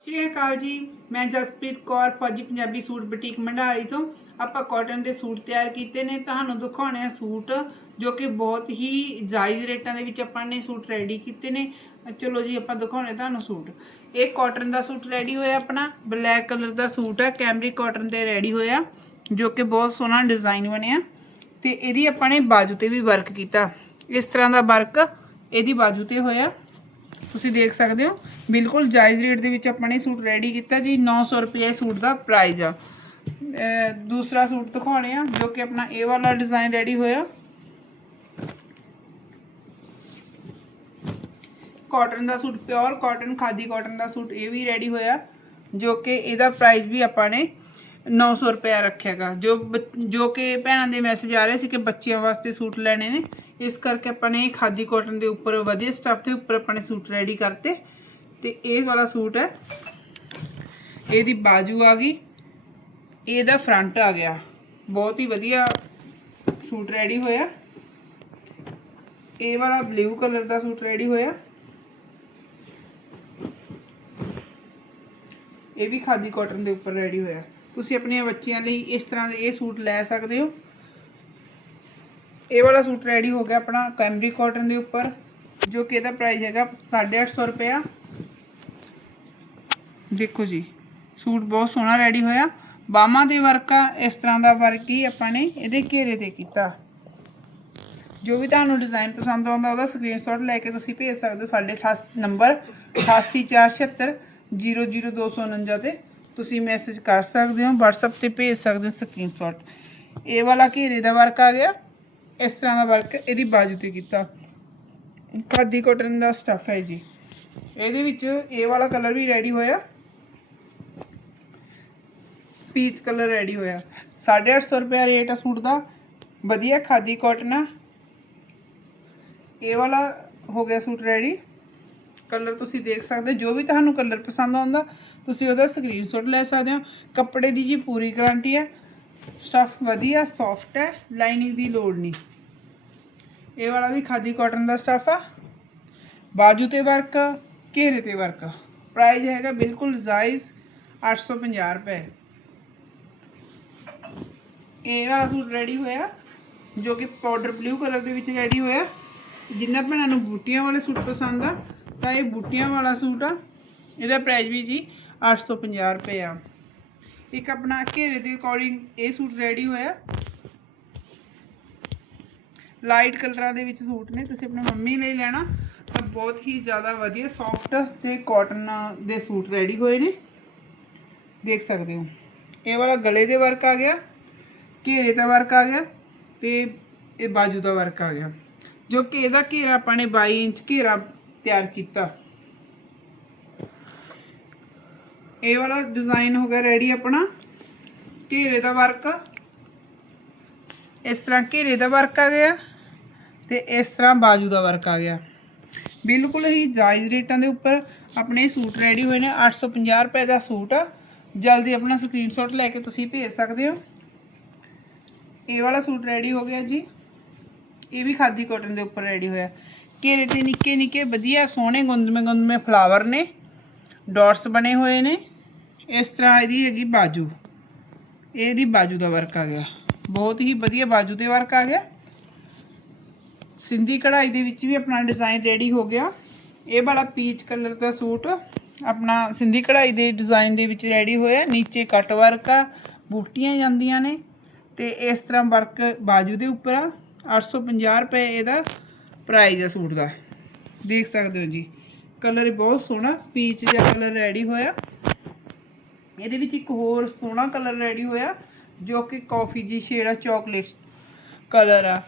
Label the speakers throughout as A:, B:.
A: ਸਤਿ ਸ਼੍ਰੀ ਅਕਾਲ ਜੀ, ਮੈਂ ਜਸਪ੍ਰੀਤ ਕੌਰ, ਫੌਜੀ ਪੰਜਾਬੀ ਸੂਟ ਬੁਟੀਕ ਮੰਡਾਲੀ ਤੋਂ। ਆਪਾਂ ਕਾਟਨ ਦੇ ਸੂਟ ਤਿਆਰ ਕੀਤੇ ਨੇ। ਤੁਹਾਨੂੰ ਦਿਖਾਉਣੇ ਆ ਸੂਟ, ਜੋ ਕਿ ਬਹੁਤ ਹੀ ਜਾਇਜ਼ ਰੇਟਾਂ ਦੇ ਵਿੱਚ ਆਪਾਂ ਨੇ ਸੂਟ ਰੈਡੀ ਕੀਤੇ ਨੇ। ਚਲੋ ਜੀ, ਆਪਾਂ ਦਿਖਾਉਣੇ ਤੁਹਾਨੂੰ ਸੂਟ। ਇਹ ਕਾਟਨ ਦਾ ਸੂਟ ਰੈਡੀ ਹੋਇਆ ਆਪਣਾ। ਬਲੈਕ ਕਲਰ ਦਾ ਸੂਟ ਹੈ ਕੈਮਰੀ ਕਾਟਨ ਤੇ ਰੈਡੀ ਹੋਇਆ, ਜੋ ਕਿ ਬਹੁਤ ਸੋਹਣਾ ਡਿਜ਼ਾਈਨ ਬਣਿਆ। ਤੇ ਇਹਦੀ ਆਪਾਂ ਨੇ ਬਾਜੂ ਤੇ ਵੀ ਵਰਕ ਕੀਤਾ। ਇਸ ਤਰ੍ਹਾਂ ਦਾ ਵਰਕ ਇਹਦੀ ਬਾਜੂ ਤੇ ਹੋਇਆ। ਤੁਸੀਂ ਦੇਖ ਸਕਦੇ ਹੋ, ਬਿਲਕੁਲ ਜਾਇਜ਼ ਰੇਟ ਦੇ ਵਿੱਚ ਆਪਾਂ ਨੇ ਸੂਟ ਰੈਡੀ ਕੀਤਾ ਜੀ 900 ਰੁਪਏ ਸੂਟ ਦਾ ਪ੍ਰਾਈਸ ਆ। ਦੂਸਰਾ ਸੂਟ ਦਿਖਾਉਣੇ ਆ, ਜੋ ਕਿ ਆਪਣਾ ਇਹ ਵਾਲਾ ਡਿਜ਼ਾਈਨ ਰੈਡੀ ਹੋਇਆ। ਕਾਟਨ ਦਾ suit pure cotton khadi cotton ਦਾ ਸੂਟ ਇਹ ਵੀ ਰੈਡੀ ਹੋਇਆ, ਜੋ ਕਿ ਇਹਦਾ ਪ੍ਰਾਈਸ ਵੀ ਆਪਾਂ ਨੇ 900 ਰੁਪਏ ਰੱਖਿਆਗਾ। ਜੋ ਬ- ਜੋ ਕਿ ਭੈਣਾਂ ਦੇ ਮੈਸੇਜ ਆ ਰਹੇ ਸੀ ਕਿ ਬੱਚਿਆਂ ਵਾਸਤੇ ਸੂਟ ਲੈਣੇ ਨੇ, ਇਸ ਕਰਕੇ ਆਪਾਂ ਨੇ ਖਾਦੀ ਕਾਟਨ ਦੇ ਉੱਪਰ ਵਧੀਆ ਸਟੱਫ ਦੇ ਉੱਪਰ ਆਪਾਂ ਨੇ ਸੂਟ ਰੈਡੀ ਕਰਤੇ। ਤੇ ਇਹ ਵਾਲਾ ਸੂਟ ਹੈ। ਇਹਦੀ ਬਾਜੂ ਆ ਗਈ। ਇਹਦਾ ਫਰੰਟ ਆ ਗਿਆ। ਬਹੁਤ ਹੀ ਵਧੀਆ ਸੂਟ ਰੈਡੀ ਹੋਇਆ। ਇਹ ਵਾਲਾ ਬਲੂ ਕਲਰ ਦਾ ਸੂਟ ਰੈਡੀ ਹੋਇਆ। ਇਹ ਵੀ ਖਾਦੀ ਕਾਟਨ ਦੇ ਉੱਪਰ ਰੈਡੀ ਹੋਇਆ। ਤੁਸੀਂ ਆਪਣੀਆਂ ਬੱਚਿਆਂ ਲਈ ਇਸ ਤਰ੍ਹਾਂ ਦੇ ਇਹ ਸੂਟ ਲੈ ਸਕਦੇ ਹੋ। ਇਹ ਵਾਲਾ ਸੂਟ ਰੈਡੀ ਹੋ ਗਿਆ ਆਪਣਾ ਕੈਮਰੀ ਕਾਟਨ ਦੇ ਉੱਪਰ, ਜੋ ਕਿ ਇਹਦਾ ਪ੍ਰਾਈਸ ਹੈਗਾ 850 ਰੁਪਇਆ। ਦੇਖੋ ਜੀ, ਸੂਟ ਬਹੁਤ ਸੋਹਣਾ ਰੈਡੀ ਹੋਇਆ। ਬਾਹਾਂ ਦੇ ਵਰਕ ਆ, ਇਸ ਤਰ੍ਹਾਂ ਦਾ ਵਰਕ ਹੀ ਆਪਾਂ ਨੇ ਇਹਦੇ ਘੇਰੇ ਤੇ ਕੀਤਾ। ਜੋ ਵੀ ਤੁਹਾਨੂੰ ਡਿਜ਼ਾਈਨ ਪਸੰਦ ਆਉਂਦਾ ਉਹਦਾ ਸਕਰੀਨਸ਼ਾਟ ਲੈ ਕੇ ਤੁਸੀਂ ਭੇਜ ਸਕਦੇ ਹੋ ਸਾਡੇ 88 ਨੰਬਰ 8847 00249 ਤੇ। ਤੁਸੀਂ ਮੈਸੇਜ ਕਰ ਸਕਦੇ ਹੋ, WhatsApp ਤੇ ਭੇਜ ਸਕਦੇ ਹੋ ਸਕਰੀਨਸ਼ਾਟ ਇਹ ਵਾਲਾ ਘੇਰੇ ਦਾ ਵਰਕ ਆ ਗਿਆ? ਇਸ ਤਰ੍ਹਾਂ ਦਾ ਵਰਕ ਇਹਦੀ ਬਾਜੂ ਤੇ ਕੀਤਾ। ਖਾਦੀ ਕਾਟਨ ਦਾ ਸਟੱਫ ਹੈ ਜੀ। ਇਹਦੇ ਵਿੱਚ ਇਹ ਵਾਲਾ ਕਲਰ ਵੀ ਰੈਡੀ ਹੋਇਆ। ਪੀਚ ਕਲਰ ਰੈਡੀ ਹੋਇਆ। 850 ਰੁਪਏ ਰੇਟ ਆ ਸੂਟ ਦਾ। ਵਧੀਆ ਖਾਦੀ ਕਾਟਨ ਆ। ਇਹ ਵਾਲਾ ਹੋ ਗਿਆ ਸੂਟ ਰੈਡੀ ਕਲਰ ਤੁਸੀਂ ਦੇਖ ਸਕਦੇ ਹੋ। ਜੋ ਵੀ ਤੁਹਾਨੂੰ ਕਲਰ ਪਸੰਦ ਆਉਂਦਾ, ਤੁਸੀਂ ਉਹਦਾ ਸਕਰੀਨਸ਼ਾਟ ਲੈ ਸਕਦੇ ਹੋ। ਕੱਪੜੇ ਦੀ ਜੀ ਪੂਰੀ ਗਾਰੰਟੀ ਹੈ। ਸਟਫ ਵਧੀਆ ਸੌਫਟ ਹੈ ਲਾਈਨਿੰਗ ਦੀ ਲੋੜ ਨਹੀਂ। ਇਹ ਵਾਲਾ ਵੀ ਖਾਦੀ ਕਾਟਨ ਦਾ ਸਟਫ ਆ। ਬਾਜੂ ਤੇ ਵਰਕ ਘੇਰੇ ਤੇ ਵਰਕ ਪ੍ਰਾਈਸ ਹੈਗਾ ਬਿਲਕੁਲ ਜਾਇਜ਼ 850 ਰੁਪਏ। ਇਹ ਵਾਲਾ ਸੂਟ ਰੈਡੀ ਹੋਇਆ, ਜੋ ਕਿ ਪਾਊਡਰ ਬਲੂ ਕਲਰ ਦੇ ਵਿੱਚ ਰੈਡੀ ਹੋਇਆ। ਜਿੰਨਾ ਭੈਣਾਂ ਨੂੰ ਬੂਟੀਆਂ ਵਾਲੇ ਸੂਟ ਪਸੰਦ ਆ ਤਾਂ ਇਹ ਬੂਟੀਆਂ ਵਾਲਾ ਸੂਟ ਆ। ਇਹਦਾ ਪ੍ਰਾਈਸ ਵੀ ਜੀ 850 ਰੁਪਏ ਆ। ਇੱਕ ਆਪਣਾ ਘੇਰੇ ਦੇ ਅਕੋਰਡਿੰਗ ਇਹ ਸੂਟ ਰੈਡੀ ਹੋਇਆ। ਲਾਈਟ ਕਲਰਾਂ ਦੇ ਵਿੱਚ ਸੂਟ ਨੇ, ਤੁਸੀਂ ਆਪਣੀ ਮੰਮੀ ਲਈ ਲੈਣਾ। ਤਾਂ ਬਹੁਤ ਹੀ ਜ਼ਿਆਦਾ ਵਧੀਆ ਸੌਫਟ ਤੇ ਕਾਟਨ ਦੇ ਸੂਟ ਰੈਡੀ ਹੋਏ ਨੇ। ਦੇਖ ਸਕਦੇ ਹੋ। ਇਹ ਵਾਲਾ ਗਲੇ ਦੇ ਵਰਕ ਆ ਗਿਆ, ਘੇਰੇ ਦਾ ਵਰਕ ਆ ਗਿਆ ਤੇ ਇਹ ਬਾਜੂ ਦਾ ਵਰਕ ਆ ਗਿਆ। ਜੋ ਕਿ ਇਹਦਾ ਘੇਰਾ ਆਪਾਂ ਨੇ 22 ਇੰਚ ਘੇਰਾ ਤਿਆਰ ਕੀਤਾ। ਇਹ ਵਾਲਾ ਡਿਜ਼ਾਈਨ ਹੋ ਗਿਆ ਰੈਡੀ ਆਪਣਾ। ਘੇਰੇ ਦਾ ਵਰਕ। ਇਸ ਤਰ੍ਹਾਂ ਘੇਰੇ ਦਾ ਵਰਕ ਆ ਗਿਆ ਤੇ ਇਸ ਤਰ੍ਹਾਂ ਬਾਜੂ ਦਾ ਵਰਕ ਆ ਗਿਆ। ਬਿਲਕੁਲ ਹੀ ਜਾਇਜ਼ ਰੇਟਾਂ ਦੇ ਉੱਪਰ ਆਪਣੇ ਸੂਟ ਰੈਡੀ ਹੋਏ ਨੇ। 850 ਰੁਪਏ ਦਾ ਸੂਟ ਆ। ਜਲਦੀ ਆਪਣਾ ਸਕਰੀਨਸ਼ਾਟ ਲੈ ਕੇ ਤੁਸੀਂ ਭੇਜ ਸਕਦੇ ਹੋ। ਇਹ ਵਾਲਾ ਸੂਟ ਰੈਡੀ ਹੋ ਗਿਆ ਜੀ। ਇਹ ਵੀ ਖਾਦੀ ਕਾਟਨ ਦੇ ਉੱਪਰ ਰੈਡੀ ਹੋਇਆ। ਘੇਰੇ ਤੇ ਨਿੱਕੇ ਨਿੱਕੇ ਵਧੀਆ ਸੋਹਣੇ ਗੁੰਦਮੇ ਗੁੰਦਮੇ ਫਲਾਵਰ ਨੇ। ਡਾਟਸ ਬਣੇ ਹੋਏ ਨੇ। ਇਸ ਤਰ੍ਹਾਂ ਇਹਦੀ ਹੈਗੀ ਬਾਜੂ। ਇਹਦੀ ਬਾਜੂ ਦਾ ਵਰਕ ਆ ਗਿਆ। ਬਹੁਤ ਹੀ ਵਧੀਆ ਬਾਜੂ ਤੇ ਵਰਕ ਆ ਗਿਆ। ਸਿੰਧੀ ਕਢਾਈ ਦੇ ਵਿੱਚ ਵੀ ਆਪਣਾ ਡਿਜ਼ਾਈਨ ਰੈਡੀ ਹੋ ਗਿਆ। ਇਹ ਵਾਲਾ ਪੀਚ ਕਲਰ ਦਾ ਸੂਟ ਆਪਣਾ ਸਿੰਧੀ ਕਢਾਈ ਦੇ ਡਿਜ਼ਾਈਨ ਦੇ ਵਿੱਚ ਰੈਡੀ ਹੋਇਆ। ਨੀਚੇ ਕੱਟ ਵਰਕ ਆ, ਬੂਟੀਆਂ ਜਾਂਦੀਆਂ ਨੇ। ਤੇ ਇਸ ਤਰ੍ਹਾਂ ਵਰਕ ਬਾਜੂ ਦੇ ਉੱਪਰ ਆ। 850 ਰੁਪਏ ਇਹਦਾ ਪ੍ਰਾਈਜ਼ ਆ ਸੂਟ ਦਾ। ਦੇਖ ਸਕਦੇ ਹੋ ਜੀ। ਕਲਰ ਬਹੁਤ ਸੋਹਣਾ ਪੀਚ ਜਿਹਾ ਕਲਰ ਰੈਡੀ ਹੋਇਆ। ਇਹਦੇ ਵਿੱਚ ਇੱਕ ਹੋਰ ਸੋਹਣਾ ਕਲਰ ਰੈਡੀ ਹੋਇਆ, ਜੋ ਕਿ ਕਾਫੀ ਜੀ ਸ਼ੇਡ ਆ ਚਾਕਲੇਟ ਕਲਰ ਆ।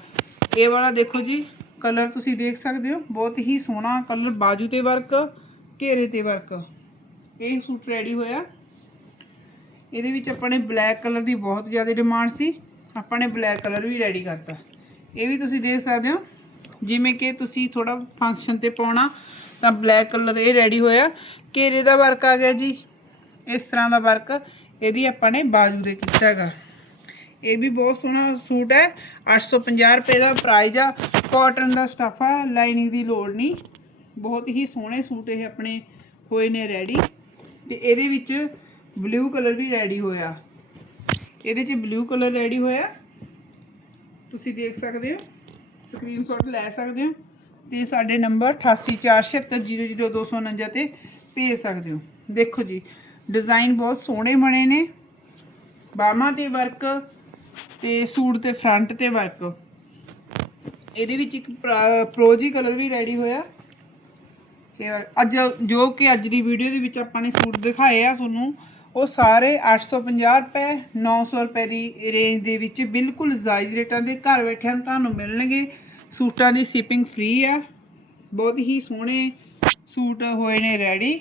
A: ਇਹ ਵਾਲਾ ਦੇਖੋ ਜੀ ਕਲਰ ਤੁਸੀਂ ਦੇਖ ਸਕਦੇ ਹੋ, ਬਹੁਤ ਹੀ ਸੋਹਣਾ ਕਲਰ ਬਾਜੂ ਤੇ ਵਰਕ ਘੇਰੇ ਤੇ ਵਰਕ ਇਹ ਸੂਟ ਰੈਡੀ ਹੋਇਆ। ਇਹਦੇ ਵਿੱਚ ਆਪਾਂ ਨੇ ਬਲੈਕ ਕਲਰ ਦੀ ਬਹੁਤ ਜ਼ਿਆਦਾ ਡਿਮਾਂਡ ਸੀ। ਆਪਾਂ ਨੇ ਬਲੈਕ ਕਲਰ ਵੀ ਰੈਡੀ ਕਰਤਾ। ਇਹ ਵੀ ਤੁਸੀਂ ਦੇਖ ਸਕਦੇ ਹੋ। ਜਿਵੇਂ ਕਿ ਤੁਸੀਂ ਥੋੜਾ ਫੰਕਸ਼ਨ ਤੇ ਪਾਉਣਾ, ਤਾਂ ਬਲੈਕ ਕਲਰ ਇਹ ਰੈਡੀ ਹੋਇਆ। ਘੇਰੇ ਦਾ ਵਰਕ ਆ ਗਿਆ ਜੀ। ਇਸ ਤਰ੍ਹਾਂ ਦਾ ਵਰਕ ਇਹਦੀ ਆਪਾਂ ਨੇ ਬਾਜੂ ਦੇ ਕੀਤਾ ਹੈਗਾ। ਇਹ ਵੀ ਬਹੁਤ ਸੋਹਣਾ ਸੂਟ ਹੈ। 850 ਰੁਪਏ ਦਾ ਪ੍ਰਾਈਸ ਆ। ਕਾਟਨ ਦਾ ਸਟਫ ਆ ਲਾਈਨਿੰਗ ਦੀ ਲੋੜ ਨਹੀਂ। ਬਹੁਤ ਹੀ ਸੋਹਣੇ ਸੂਟ ਇਹ ਆਪਣੇ ਹੋਏ ਨੇ ਰੈਡੀ ਤੇ ਇਹਦੇ ਵਿੱਚ ਬਲੂ ਕਲਰ ਵੀ ਰੈਡੀ ਹੋਇਆ। ਇਹਦੇ 'ਚ ਬਲੂ ਕਲਰ ਰੈਡੀ ਹੋਇਆ। ਤੁਸੀਂ ਦੇਖ ਸਕਦੇ ਹੋ। ਸਕਰੀਨਸ਼ਾਟ ਲੈ ਸਕਦੇ ਹੋ ਤੇ ਸਾਡੇ ਨੰਬਰ 8847000249 ਤੇ ਭੇਜ ਸਕਦੇ ਹੋ। ਦੇਖੋ ਜੀ ਡਿਜ਼ਾਈਨ ਬਹੁਤ ਸੋਹਣੇ ਬਣੇ ਨੇ। ਬਾਹਾਂ ਤੇ ਵਰਕ ਤੇ ਸੂਟ ਤੇ ਫਰੰਟ ਤੇ ਵਰਕ ਇਹਦੇ ਵਿੱਚ ਇੱਕ ਪ੍ਰੋਜੀ ਕਲਰ ਵੀ ਰੈਡੀ ਹੋਇਆ। ਇਹ ਅੱਜ, ਜੋ ਕਿ ਅੱਜ ਦੀ ਵੀਡੀਓ ਦੇ ਵਿੱਚ ਆਪਾਂ ਨੇ ਸੂਟ ਦਿਖਾਏ ਆ ਤੁਹਾਨੂੰ, ਉਹ ਸਾਰੇ 850 ਰੁਪਏ 900 ਰੁਪਏ ਦੀ ਰੇਂਜ ਦੇ ਵਿੱਚ ਬਿਲਕੁਲ ਜਾਇਜ਼ ਰੇਟਾਂ ਦੇ ਘਰ ਬੈਠਿਆਂ ਤੁਹਾਨੂੰ ਮਿਲਣਗੇ। ਸੂਟਾਂ ਦੀ ਸ਼ਿਪਿੰਗ ਫ੍ਰੀ ਆ। ਬਹੁਤ ਹੀ ਸੋਹਣੇ ਸੂਟ ਹੋਏ ਨੇ ਰੈਡੀ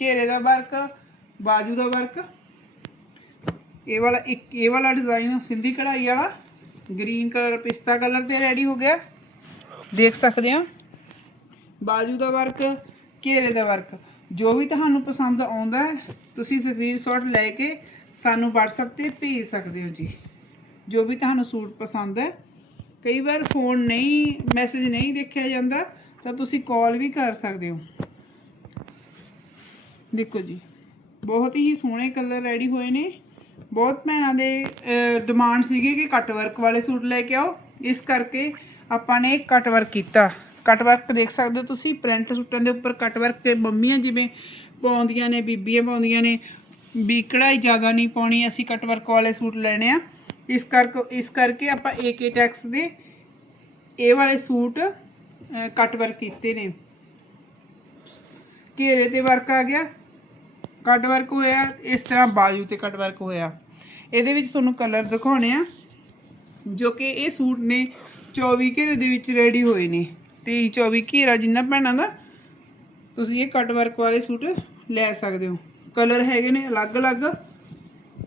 A: ਘੇਰੇ ਦਾ ਵਰਕ ਬਾਜੂ ਦਾ ਵਰਕ ਇਹ ਵਾਲਾ ਇੱਕ, ਇਹ ਵਾਲਾ ਡਿਜ਼ਾਈਨ ਸਿੰਧੀ ਕਢਾਈ ਵਾਲਾ। ਗ੍ਰੀਨ ਕਲਰ ਪਿਸਤਾ ਕਲਰ ਤੇ ਰੈਡੀ ਹੋ ਗਿਆ। ਦੇਖ ਸਕਦੇ ਹੋ। ਬਾਜੂ ਦਾ ਵਰਕ ਘੇਰੇ ਦਾ ਵਰਕ ਜੋ ਵੀ ਤੁਹਾਨੂੰ ਪਸੰਦ ਆਉਂਦਾ ਤੁਸੀਂ ਸਕਰੀਨਸ਼ਾਟ ਲੈ ਕੇ ਸਾਨੂੰ WhatsApp ਤੇ ਭੇਜ ਸਕਦੇ ਹੋ ਜੀ। ਜੋ ਵੀ ਤੁਹਾਨੂੰ ਸੂਟ ਪਸੰਦ ਹੈ ਕਈ ਵਾਰ ਫੋਨ ਨਹੀਂ ਮੈਸੇਜ ਨਹੀਂ ਦੇਖਿਆ ਜਾਂਦਾ, ਤਾਂ ਤੁਸੀਂ ਕਾਲ ਵੀ ਕਰ ਸਕਦੇ ਹੋ। ਦੇਖੋ ਜੀ, ਬਹੁਤ ਹੀ ਸੋਹਣੇ ਕਲਰ ਰੈਡੀ ਹੋਏ ਨੇ। ਬਹੁਤ ਭੈਣਾਂ ਦੇ ਡਿਮਾਂਡ ਸੀਗੇ ਕਿ ਕੱਟ ਵਰਕ ਵਾਲੇ ਸੂਟ ਲੈ ਕੇ ਆਓ। ਇਸ ਕਰਕੇ ਆਪਾਂ ਨੇ ਕੱਟ ਵਰਕ ਕੀਤਾ। ਕੱਟ ਵਰਕ ਦੇਖ ਸਕਦੇ ਹੋ ਤੁਸੀਂ ਪ੍ਰਿੰਟ ਸੂਟਾਂ ਦੇ ਉੱਪਰ ਕੱਟ ਵਰਕ ਤੇ ਮੰਮੀਆਂ ਜਿਵੇਂ ਪਾਉਂਦੀਆਂ ਨੇ, ਬੀਬੀਆਂ ਪਾਉਂਦੀਆਂ ਨੇ। ਵੀ ਕਢਾਈ ਜ਼ਿਆਦਾ ਨਹੀਂ ਪਾਉਣੀ, ਅਸੀਂ ਕੱਟ ਵਰਕ ਵਾਲੇ ਸੂਟ ਲੈਣੇ ਆ। ਇਸ ਕਰਕੇ ਇਸ ਕਰਕੇ ਆਪਾਂ ਏਕੇ ਟੈਕਸ ਦੇ ਇਹ ਵਾਲੇ ਸੂਟ ਕੱਟ ਵਰਕ ਕੀਤੇ ਨੇ। ਘੇਰੇ ਤੇ ਵਰਕ ਆ ਗਿਆ। ਕੱਟ ਵਰਕ ਹੋਇਆ, ਇਸ ਤਰ੍ਹਾਂ ਬਾਜੂ ਤੇ ਕੱਟ ਵਰਕ ਹੋਇਆ। ਇਹਦੇ ਵਿੱਚ ਤੁਹਾਨੂੰ ਕਲਰ ਦਿਖਾਉਣੇ ਆ, ਜੋ ਕਿ ਇਹ ਸੂਟ ਨੇ 24 ਘੇਰੇ ਦੇ ਵਿੱਚ ਰੈਡੀ ਹੋਏ ਨੇ। 23 24 ਘੇਰਾ ਜਿੰਨਾ ਭੈਣਾਂ ਦਾ, ਤੁਸੀਂ ਇਹ ਕੱਟ ਵਰਕ ਵਾਲੇ ਸੂਟ ਲੈ ਸਕਦੇ ਹੋ। ਕਲਰ ਹੈਗੇ ਨੇ ਅਲੱਗ-ਅਲੱਗ।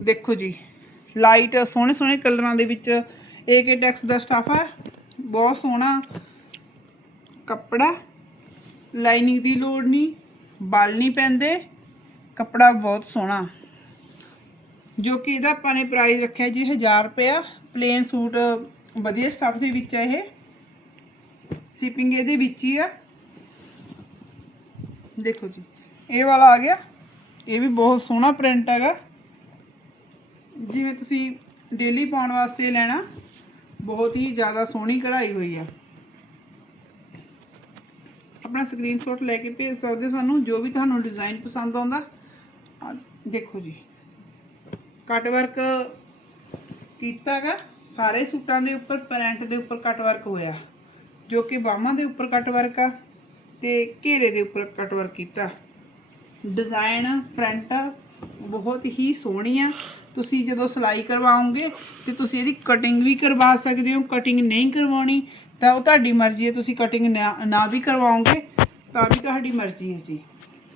A: ਦੇਖੋ ਜੀ। ਲਾਈਟ ਸੋਹਣੇ ਸੋਹਣੇ ਕਲਰਾਂ ਦੇ ਵਿੱਚ ਏਕੇ ਟੈਕਸ ਦਾ ਸਟਾਫ ਹੈ ਬਹੁਤ ਸੋਹਣਾ ਕੱਪੜਾ। ਲਾਈਨਿੰਗ ਦੀ ਲੋੜ ਨਹੀਂ, ਬਲ ਨਹੀਂ ਪੈਂਦੇ, ਕੱਪੜਾ ਬਹੁਤ ਸੋਹਣਾ। ਜੋ ਕਿ ਇਹਦਾ ਆਪਾਂ ਨੇ ਪ੍ਰਾਈਸ ਰੱਖਿਆ ਜੀ 1000 ਰੁਪਇਆ। ਪਲੇਨ ਸੂਟ ਵਧੀਆ ਸਟੱਫ ਦੇ ਵਿੱਚ ਹੈ ਇਹ। ਸ਼ਿਪਿੰਗ ਇਹਦੇ ਵਿੱਚ ਹੀ ਆ। ਦੇਖੋ ਜੀ, ਇਹ ਵਾਲਾ ਆ ਗਿਆ। ਇਹ ਵੀ ਬਹੁਤ ਸੋਹਣਾ ਪ੍ਰਿੰਟ ਹੈਗਾ। ਜਿਵੇਂ ਤੁਸੀਂ ਡੇਲੀ ਪਾਉਣ ਵਾਸਤੇ ਲੈਣਾ, ਬਹੁਤ ਹੀ ਜ਼ਿਆਦਾ ਸੋਹਣੀ ਕਢਾਈ ਹੋਈ ਆ। ਆਪਣਾ ਸਕਰੀਨਸ਼ਾਟ ਲੈ ਕੇ ਭੇਜ ਸਕਦੇ ਹੋ ਸਾਨੂੰ, ਜੋ ਵੀ ਤੁਹਾਨੂੰ ਡਿਜ਼ਾਈਨ ਪਸੰਦ ਆਉਂਦਾ। ਦੇਖੋ ਜੀ। ਕੱਟ ਵਰਕ ਕੀਤਾਗਾ, ਸਾਰੇ ਸੂਟਾਂ ਦੇ ਉੱਪਰ ਪ੍ਰਿੰਟ ਦੇ ਉੱਪਰ ਕੱਟ ਵਰਕ ਹੋਇਆ। ਜੋ ਕਿ ਬਾਹਾਂ ਦੇ ਉੱਪਰ ਕੱਟ ਵਰਕ ਆ ਤੇ ਘੇਰੇ ਦੇ ਉੱਪਰ ਕੱਟ ਵਰਕ ਕੀਤਾ। ਡਿਜ਼ਾਈਨ ਪ੍ਰਿੰਟ ਬਹੁਤ ਹੀ ਸੋਹਣੀ ਆ। ਤੁਸੀਂ ਜਦੋਂ ਸਿਲਾਈ ਕਰਵਾਓਗੇ ਤੇ ਤੁਸੀਂ ਇਹਦੀ ਕਟਿੰਗ ਵੀ ਕਰਵਾ ਸਕਦੇ ਹੋ ਕਟਿੰਗ ਨਹੀਂ ਕਰਵਾਉਣੀ, ਤਾਂ ਉਹ ਤੁਹਾਡੀ ਮਰਜ਼ੀ ਹੈ, ਤੁਸੀਂ ਕਟਿੰਗ ਨਾ ਨਾ ਵੀ ਕਰਵਾਓਗੇ, ਤਾਂ ਵੀ ਤੁਹਾਡੀ ਮਰਜ਼ੀ ਹੈ ਜੀ।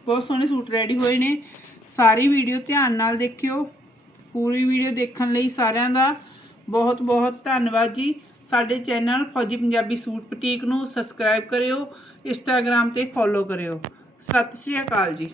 A: ਬਹੁਤ ਸੋਹਣੇ ਸੂਟ ਰੈਡੀ ਹੋਏ ਨੇ। ਸਾਰੀ ਵੀਡੀਓ ਧਿਆਨ ਨਾਲ ਦੇਖਿਓ। ਪੂਰੀ ਵੀਡੀਓ ਦੇਖਣ ਲਈ ਸਾਰਿਆਂ ਦਾ ਬਹੁਤ ਬਹੁਤ ਧੰਨਵਾਦ ਜੀ। ਸਾਡੇ channel Fauji Punjabi suit boutique ਨੂੰ ਸਬਸਕ੍ਰਾਈਬ ਕਰਿਓ ਇੰਸਟਾਗ੍ਰam ਤੇ ਫੋਲੋ ਕਰਿਓ। ਸਤਿ ਸ਼੍ਰੀ ਅਕਾਲ ਜੀ।